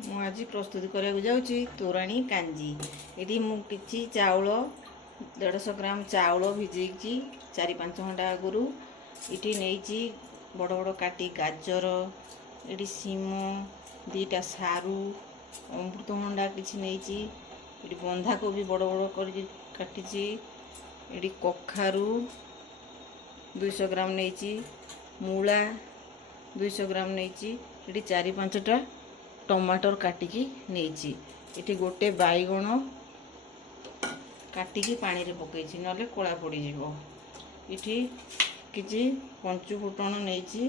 ମୁଁ ଆଜି ପ୍ରସ୍ତୁତି କରିବାକୁ ଯାଉଛି ତୋରାଣୀ କାଞ୍ଜି। ଏଠି ମୁଁ କିଛି ଚାଉଳ 150 ଗ୍ରାମ ଚାଉଳ ଭିଜେଇଛି 4-5 ଘଣ୍ଟା ଆଗରୁ। ଏଠି ନେଇଛି ବଡ଼ ବଡ଼ କାଟି ଗାଜର, ଏଠି ସିମ, 2ଟା ସାରୁ, ଅମୃତଭଣ୍ଡା କିଛି ନେଇଛି। ଏଠି ବନ୍ଧାକୋବି ବଡ଼ ବଡ଼ କରିକି କାଟିଛି। ଏଠି କଖାରୁ 200 ଗ୍ରାମ ନେଇଛି। ମୂଳା 200 ଗ୍ରାମ ନେଇଛି। ଏଠି 4-5ଟା टमाटर काटिकी नहीं। इटी गोटे बैगण काटिकी पानी रे पकई ना कला पड़ जाव। इटी किसी पंचुफुटण नहीं,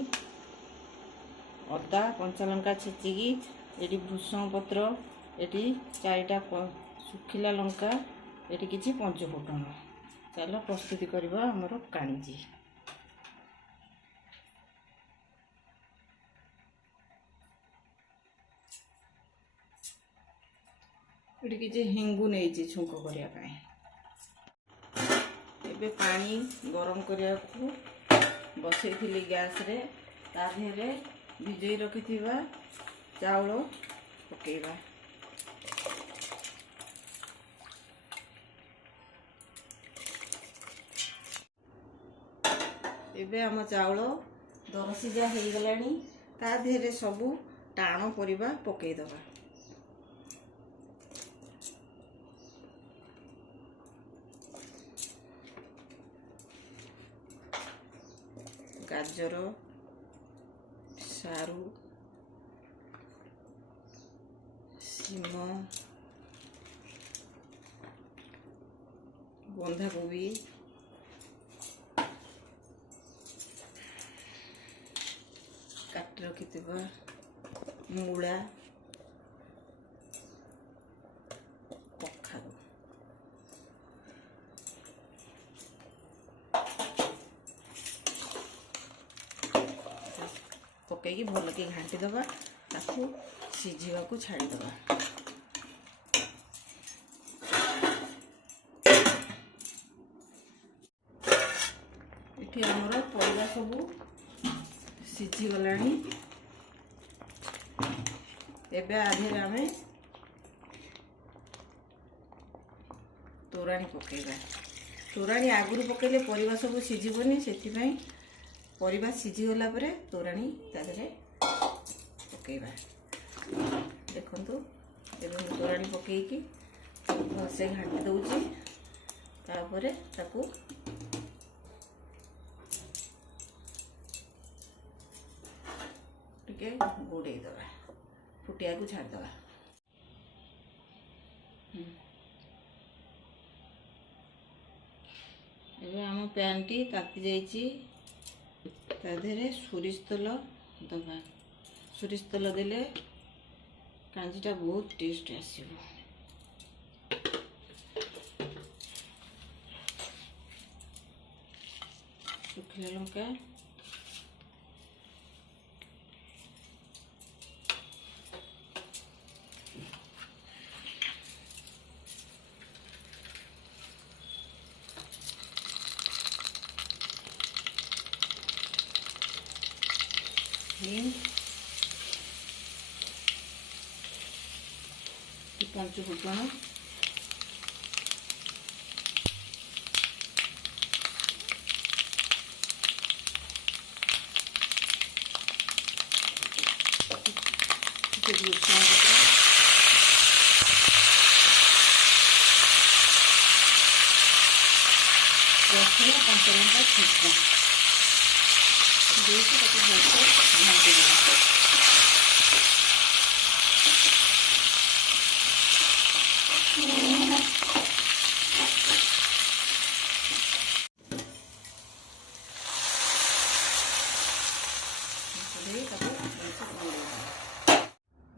अदा कंचा लंका छेचिकी, ये भृषंग पत्र, ये 4टा सुखिला लंका, ये किसी पंचुफुटण। चलो प्रस्तुति करवा आमर कांजी। ये किसी हिंगु नहीं छुंक करने। एबे पानी गरम करने को बसई थी गैस रे। ताधे भिजई रखि चाउल पकेबा। एबे आम चाउल दरसिजा हो गलानी। ताधे सबू टाण परिबा पकेदबा। गाजर, सारू, सिम, बंधाकोबी, काट रखि मूला, कखारू, पकईकी भल के घाटी दबा। ताकू सीझा को छाड़ीदबा। इठी हमर परिवा सब सीझी गलानी। एबे आधे आमे तोराणी पकेबा। तोराणी आगुरु पकेले परिवा सब सीझीबनी, सेति परिवा सीझी गला परे तोराणी तादरे पकेबा। देखंतु एबे तोराणी पकेकी भलसे घाटी दउची। तापरे ताकू टिके गोड़े दबा, फुटिया को छाड़ दबा। एबे आम पैन टी ताती जाइची। ताधे सोरिष तेल दबा। सोरिष तेल देले कांजीटा बहुत टेस्ट आसीबो। सुखिला लंका, हिंग, पंचफुटण, कंचा लंका छेचा देके भलसे घाटी देबा।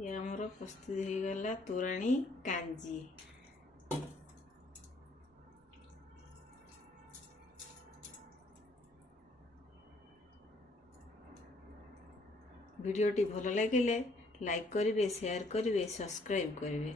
ये आमर प्रस्तुत हो गला तोराणी कांजी। वीडियोटी भल लगे लाइक करेंगे, शेयर करेंगे, सब्सक्राइब करेंगे।